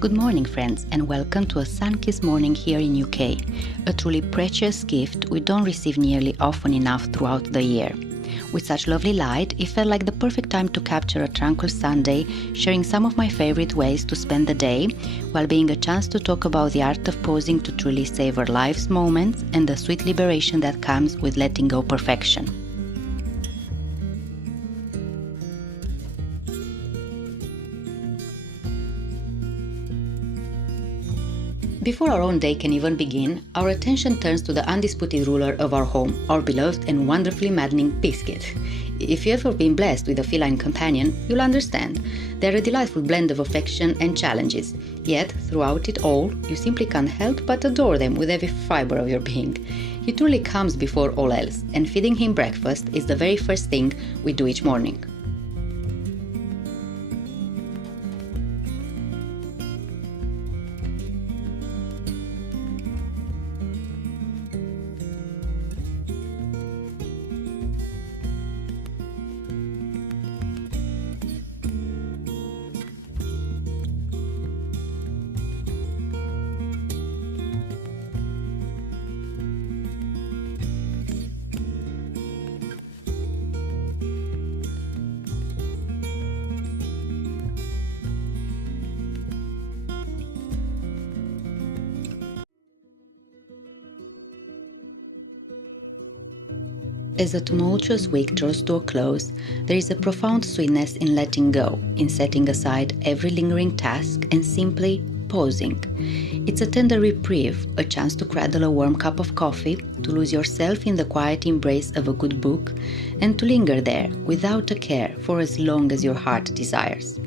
Good morning, friends, and welcome to a sun-kissed morning here in UK, a truly precious gift we don't receive nearly often enough throughout the year. With such lovely light, it felt like the perfect time to capture a tranquil Sunday, sharing some of my favorite ways to spend the day, while being a chance to talk about the art of posing to truly savor life's moments and the sweet liberation that comes with letting go perfection. Before our own day can even begin, our attention turns to the undisputed ruler of our home, our beloved and wonderfully maddening biscuit. If you've ever been blessed with a feline companion, you'll understand. They're a delightful blend of affection and challenges. Yet, throughout it all, you simply can't help but adore them with every fiber of your being. He truly comes before all else, and feeding him breakfast is the very first thing we do each morning. As a tumultuous week draws to a close, there is a profound sweetness in letting go, in setting aside every lingering task and simply pausing. It's a tender reprieve, a chance to cradle a warm cup of coffee, to lose yourself in the quiet embrace of a good book, and to linger there without a care for as long as your heart desires.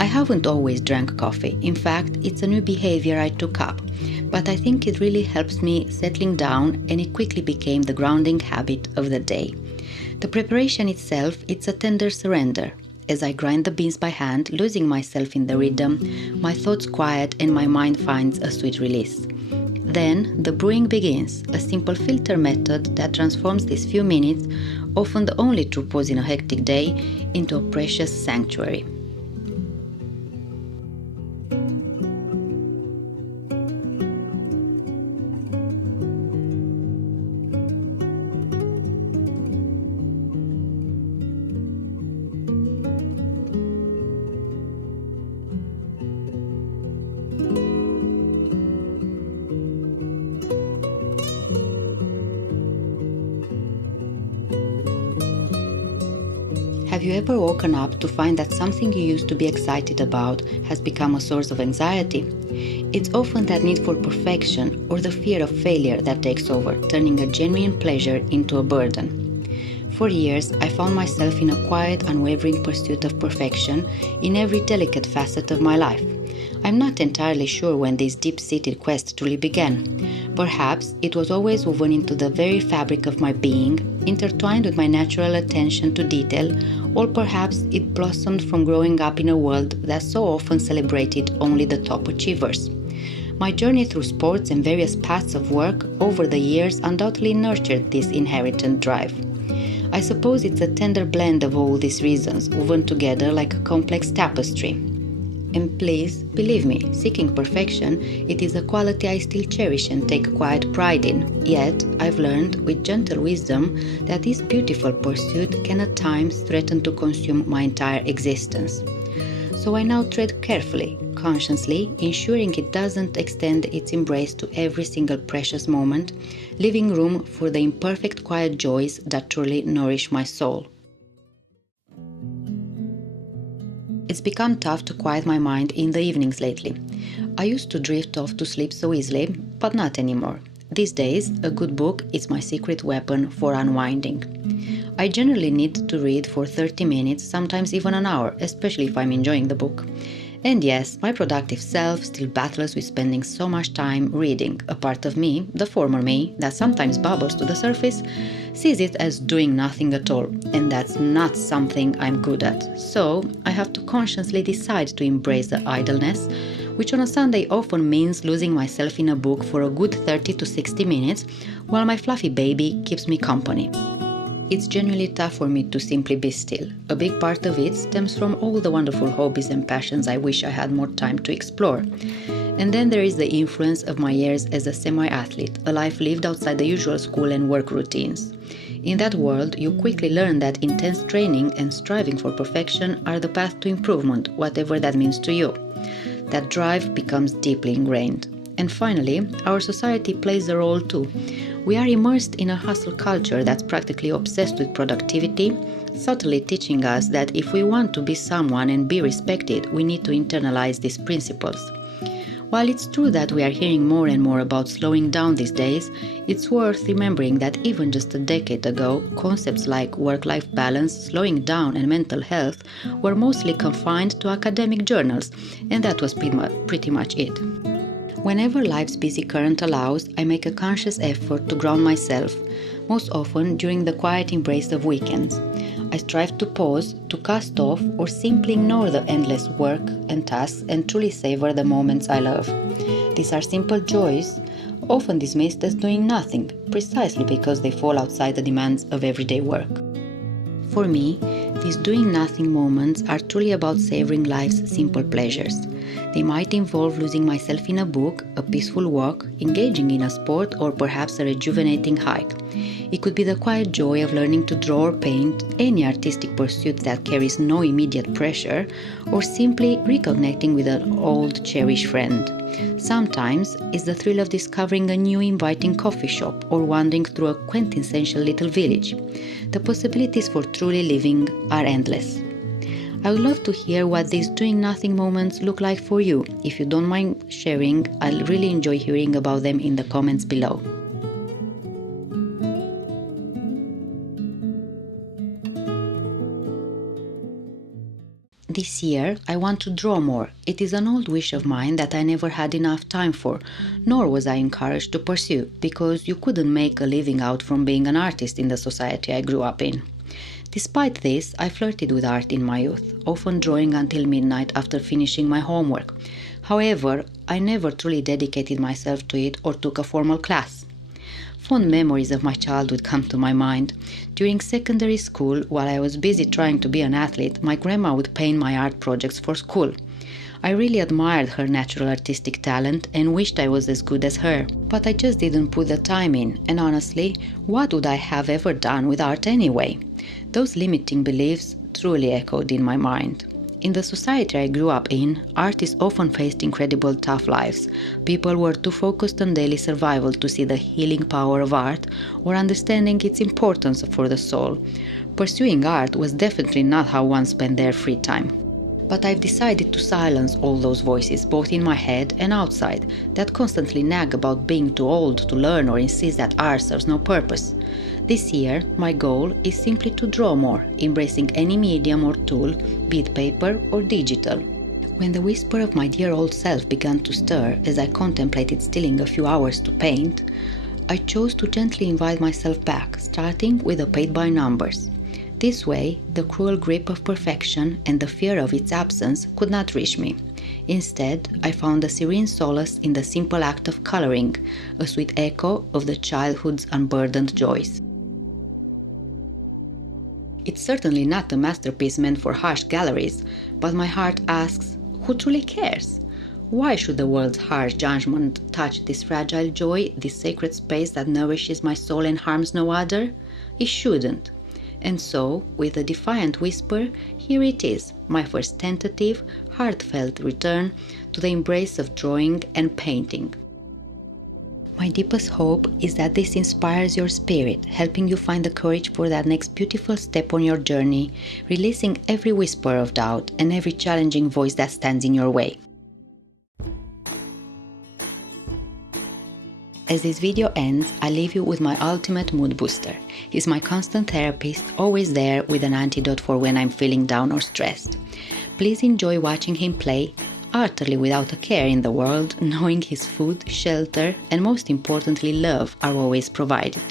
I haven't always drank coffee. In fact, it's a new behavior I took up. But I think it really helps me settling down, and it quickly became the grounding habit of the day. The preparation itself, it's a tender surrender. As I grind the beans by hand, losing myself in the rhythm, my thoughts quiet and my mind finds a sweet release. Then the brewing begins, a simple filter method that transforms these few minutes, often the only true pause in a hectic day, into a precious sanctuary. Have you ever woken up to find that something you used to be excited about has become a source of anxiety? It's often that need for perfection or the fear of failure that takes over, turning a genuine pleasure into a burden. For years, I found myself in a quiet, unwavering pursuit of perfection in every delicate facet of my life. I'm not entirely sure when this deep-seated quest truly began. Perhaps it was always woven into the very fabric of my being, intertwined with my natural attention to detail, or perhaps it blossomed from growing up in a world that so often celebrated only the top achievers. My journey through sports and various paths of work over the years undoubtedly nurtured this inherent drive. I suppose it's a tender blend of all these reasons, woven together like a complex tapestry. And please, believe me, seeking perfection, it is a quality I still cherish and take quiet pride in. Yet, I've learned with gentle wisdom that this beautiful pursuit can at times threaten to consume my entire existence. So I now tread carefully, consciously, ensuring it doesn't extend its embrace to every single precious moment, leaving room for the imperfect quiet joys that truly nourish my soul. It's become tough to quiet my mind in the evenings lately. I used to drift off to sleep so easily, but not anymore. These days, a good book is my secret weapon for unwinding. I generally need to read for 30 minutes, sometimes even an hour, especially if I'm enjoying the book. And yes, my productive self still battles with spending so much time reading. A part of me, the former me, that sometimes bubbles to the surface, sees it as doing nothing at all, and that's not something I'm good at. So I have to consciously decide to embrace the idleness, which on a Sunday often means losing myself in a book for a good 30 to 60 minutes, while my fluffy baby keeps me company. it's genuinely tough for me to simply be still. A big part of it stems from all the wonderful hobbies and passions I wish I had more time to explore. And then there is the influence of my years as a semi-athlete, a life lived outside the usual school and work routines. In that world, you quickly learn that intense training and striving for perfection are the path to improvement, whatever that means to you. That drive becomes deeply ingrained. And finally, our society plays a role too. We are immersed in a hustle culture that's practically obsessed with productivity, subtly teaching us that if we want to be someone and be respected, we need to internalize these principles. While it's true that we are hearing more and more about slowing down these days, it's worth remembering that even just a decade ago, concepts like work-life balance, slowing down, and mental health were mostly confined to academic journals, and that was pretty much it. Whenever life's busy current allows, I make a conscious effort to ground myself, most often during the quiet embrace of weekends. I strive to pause, to cast off, or simply ignore the endless work and tasks and truly savor the moments I love. These are simple joys, often dismissed as doing nothing, precisely because they fall outside the demands of everyday work. For me, these doing nothing moments are truly about savoring life's simple pleasures. They might involve losing myself in a book, a peaceful walk, engaging in a sport, or perhaps a rejuvenating hike. It could be the quiet joy of learning to draw or paint, any artistic pursuit that carries no immediate pressure, or simply reconnecting with an old cherished friend. Sometimes it's the thrill of discovering a new inviting coffee shop or wandering through a quintessential little village. The possibilities for truly living are endless. I would love to hear what these doing nothing moments look like for you. If you don't mind sharing, I'll really enjoy hearing about them in the comments below. This year, I want to draw more. It is an old wish of mine that I never had enough time for, nor was I encouraged to pursue, because you couldn't make a living out from being an artist in the society I grew up in. Despite this, I flirted with art in my youth, often drawing until midnight after finishing my homework. However, I never truly dedicated myself to it or took a formal class. Fond memories of my childhood come to my mind. During secondary school, while I was busy trying to be an athlete, my grandma would paint my art projects for school. I really admired her natural artistic talent and wished I was as good as her. But I just didn't put the time in, and honestly, what would I have ever done with art anyway? Those limiting beliefs truly echoed in my mind. In the society I grew up in, artists often faced incredible tough lives. People were too focused on daily survival to see the healing power of art or understanding its importance for the soul. Pursuing art was definitely not how one spent their free time. But I've decided to silence all those voices, both in my head and outside, that constantly nag about being too old to learn or insist that art serves no purpose. This year, my goal is simply to draw more, embracing any medium or tool, be it paper or digital. When the whisper of my dear old self began to stir as I contemplated stealing a few hours to paint, I chose to gently invite myself back, starting with a paint by numbers. This way, the cruel grip of perfection and the fear of its absence could not reach me. Instead, I found a serene solace in the simple act of coloring, a sweet echo of the childhood's unburdened joys. It's certainly not a masterpiece meant for harsh galleries, but my heart asks, who truly cares? Why should the world's harsh judgment touch this fragile joy, this sacred space that nourishes my soul and harms no other? It shouldn't. And so, with a defiant whisper, here it is, my first tentative, heartfelt return to the embrace of drawing and painting. My deepest hope is that this inspires your spirit, helping you find the courage for that next beautiful step on your journey, releasing every whisper of doubt and every challenging voice that stands in your way. As this video ends, I leave you with my ultimate mood booster. He's my constant therapist, always there with an antidote for when I'm feeling down or stressed. Please enjoy watching him play, utterly without a care in the world, knowing his food, shelter, and most importantly love are always provided.